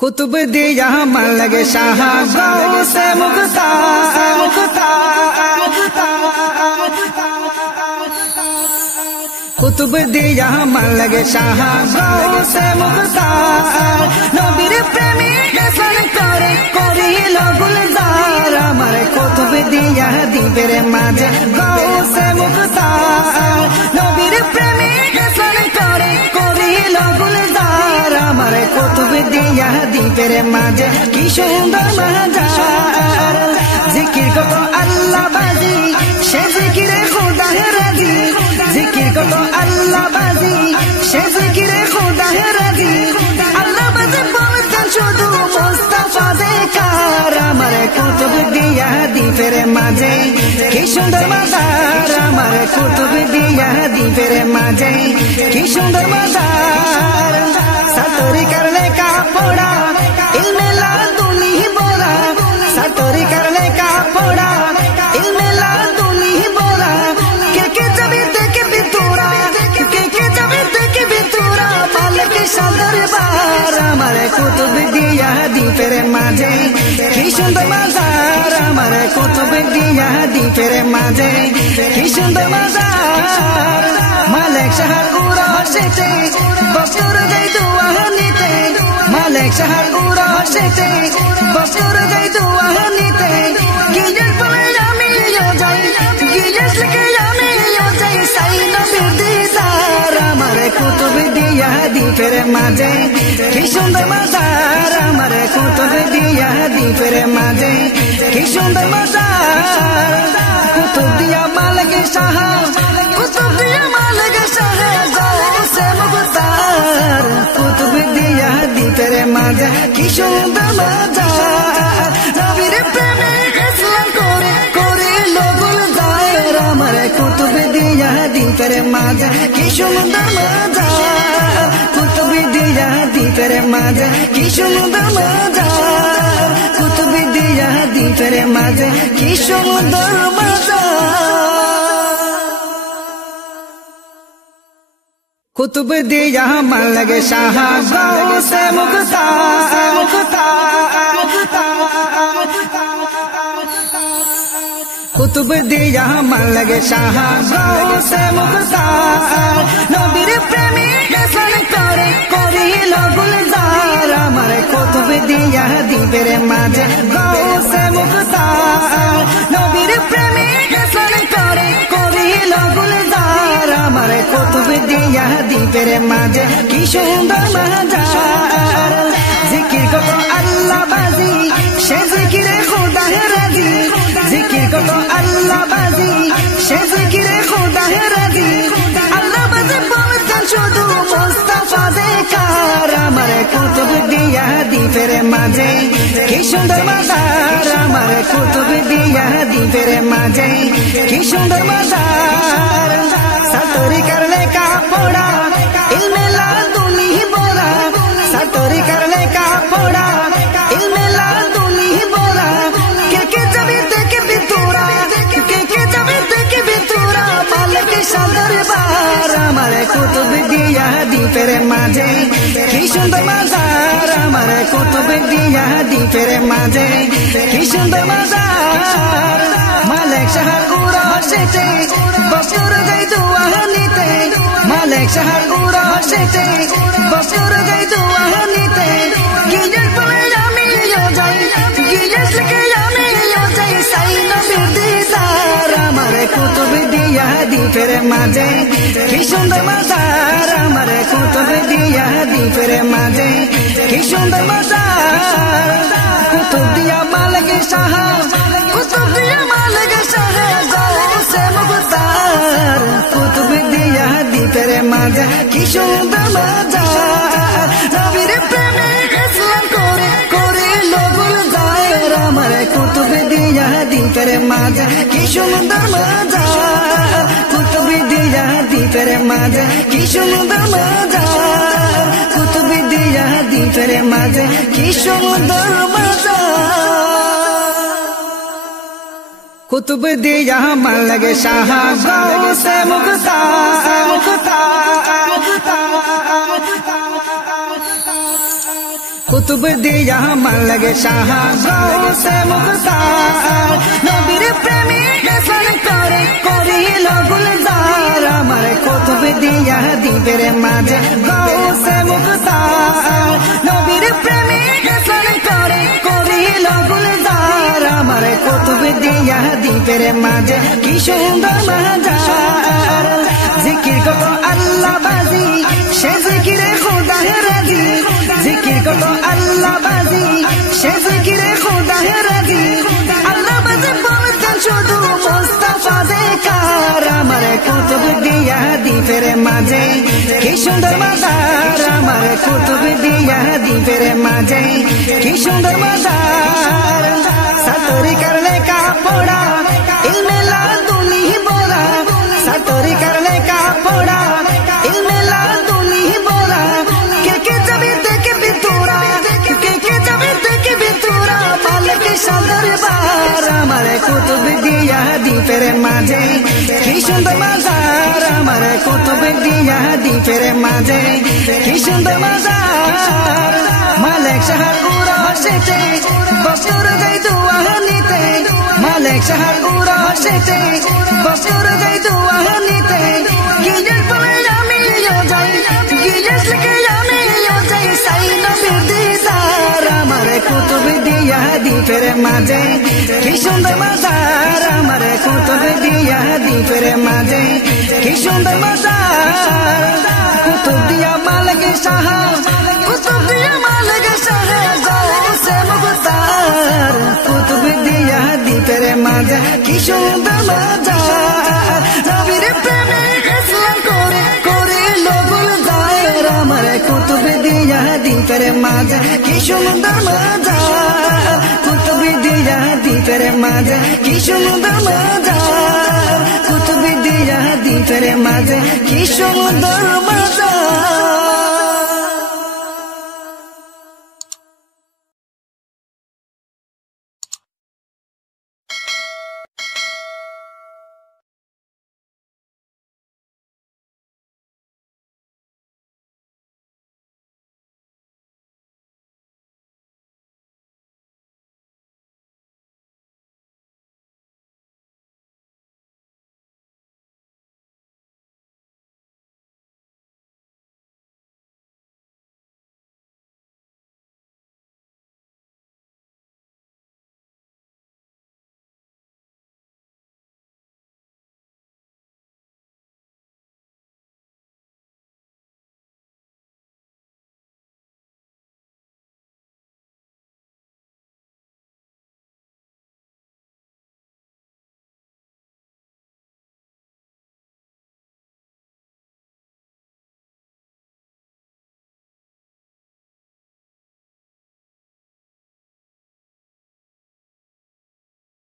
कुतुब दिया मलग शाह गौ से मुक्ता कुतुब दिया मलग शाह गौ से मुक्ता नबीर प्रेमी सन करे करिलो गुलजार আমার कुतुब दिया दिबेर माঝে गौ से मुक्ता नबीर प्रेमी सन करे करिलो गुलजार আমার कुतुब दिया दिबेर माঝে কি সুন্দর মাজার জিকির কত আল্লাহ বাজি সে জিকিরে খোদা রাজি জিকির কত আল্লাহ বাজি সে জিকিরে খোদা রাজি আল্লাহ বাজি বলতেন শুধু মুস্তাফা বেকার আমার কুতুব দিয়া দিবের মাঝে কি সুন্দর মাজার আমার কুতুব দিয়া দিবের মাঝে কি সুন্দর মাজার সাতরি করলে কাপড়া ইলমে লাদুনি বলা সাতরি করলে কাপড়া ইলমে লাদুনি বলা কে যাবে দেখে বিতুরা কে যাবে দেখে বিতুরা মালিক সাদর বার আমার কুতুব দিয়া দিবের মাঝে কি সুন্দর মাজার আমার কুতুব দিয়া দিবের মাঝে কি সুন্দর মাজার মালিক শহর উরশেতে বস্তর যাই দুয়া নিতে মালিক শহর উরশেতে বস্তর যাই দুয়া নিতে গিজার পরে আমি যাই গিজার থেকে আমি যাই সাই নবীর দিদার আমার কুতুব দিয়া দিবের মাঝে কি সুন্দর মাজার আমার কুতুব দিয়া দিবের মাঝে কি সুন্দর মাজার কুতুব দিয়া মালিক শাহ কুতুব দিয়া মালিক শাহ গৌসে মুক্তার কুতুব দিয়া দিবের মাঝে কি সুন্দর মাজার নবীর প্রেমে ইসলাম করে করিলো গুলজার আমার কুতুব দিয়া দিবের মাঝে কি সুন্দর মাজার কুতুব দিয়া দিবের মাঝে কি সুন্দর মাজার কুতুব দিয়া দিবের মাঝে কি সুন্দর মাজার कुतुब दिया मलग शाह गौ से मुक्ता कुतुब दिया मलग शाह गौ से मुक्ता नबीर प्रेमी सन करे करिलो गुलजार আমার কুতুব দিয়া দিবের মাঝে গৌ से मुक्ता नबीर प्रेमी सन करे करिलो गुलजार আমার কুতুব দিয়া দিবের মাঝে কি সুন্দর মাজার জিকির কত আল্লাহ বাজি সে জিকিরে খোদা রাজি জিকির কত আল্লাহ বাজি সে জিকিরে খোদা রাজি আল্লাহ বাজি বলতেন শুধু মুস্তাফা বেকার আমার কুতুব দিয়া দিবের মাঝে কি সুন্দর মাজার আমার কুতুব দিয়া দিবের মাঝে কি সুন্দর মাজার সাতরি করলে কাপড়া ইলমে লাদুনি বলা সাতরি করলে কাপড়া ইলমে লাদুনি বলা কে যাবে দেখে বিতুরা কে যাবে দেখে বিতুরা মালিক সাদর বার আমার কুতুব দিয়া দিবের মাঝে কি সুন্দর মাজার আমার কুতুব দিয়া দিবের মাঝে কি সুন্দর মাজার মালিক শহর উরশেতে বস্তর যাই দুয়া নিতে মালিক শহর উরশেতে বস্তর যাই দুয়া নিতে গিজার পরে আমি যাই গিজার থেকে আমি যাই সাই নবীর দিদার আমার কুতুব দিয়া দিবের মাঝে কি সুন্দর মাজার আমার কুতুব দিয়া দিবের মাঝে কি সুন্দর মাজার কুতুব দিয়া মালিক শাহ কুতুব দিয়া মালিক শাহ গৌসে মুক্তার কুতুব দিয়া দিবের মাঝে কি সুন্দর মাজার নবীর প্রেমে ইসলাম করে করিলো গুলজার আমার কুতুব দিয়া দিবের মাঝে কি সুন্দর মাজার কুতুব দিয়া দিবের মাঝে কি সুন্দর মাজার কুতুব দিয়া দিবের মাঝে কি সুন্দর মাজার कुतुब दिया मलग शाह गौ से मुक्ता कुतुब দিয়া মান লাগে শাহ গৌসে মুখতার নবীর প্রেমী এসান করে করিল গুলজার আমার কুতুব দিয়া দিবের মাঝে গৌসে মুখতার নবীর প্রেমী এসান করে করিল গুলজার আমার কুতুব দিয়া দিবের মাঝে কি সুন্দর মাজার জিকির কত আল্লাহ বাজি সে জিকিরে খোদা রাজি জিকির কত আল্লাহ বাজি সে জিকিরে খোদা রাজি আল্লাহ বাজি বলতেন শুধু মুস্তাফা বেকার আমার কুতুব দিয়া দিবের মাঝে কি সুন্দর মাজার আমার কুতুব দিয়া দিবের মাঝে কি সুন্দর মাজার সাতরিকার লেখা পড়া ইলমে লাদুনি বলা সাতরিকার লেখা পড়া ইলমে লাদুনি বলা কে যাবে দেখে বিতুরা কে যাবে দেখে বিতুরা মালিক সাদর বার আমার কুতুব দিয়া দিবের মাঝে কি সুন্দর মাজার আমার কুতুব দিয়া দিবের মাঝে কি সুন্দর মাজার মালিক শাহর উরশেতে বস্তর যাই দুয়া নিতে মালিক শাহর উরশেতে বস্তর যাই দুয়া নিতে গিজার পরে আমিও যাই গিজার থেকে আমিও যাই সাই নবীর দিদার আমার কুতুব দিয়া দিবের মাঝে কি সুন্দর মাজার আমার কুতুব দিয়া দিবের মাঝে কি সুন্দর মাজার কুতুব দিয়া মালিক শাহ কুতুব দিয়া মালিক শাহ গৌসে মুখতার কুতুব দিয়া দিবের মাঝে কি সুন্দর মাজার নবীর প্রেমে ইসলাম করে করিল গুলজার আমার কুতুব দিয়া দিবের মাঝে কি সুন্দর মাজার কুতুব দিয়া দিবের মাঝে কি সুন্দর মাজার কুতুব দিয়া দিবের মাঝে কি সুন্দর মাজার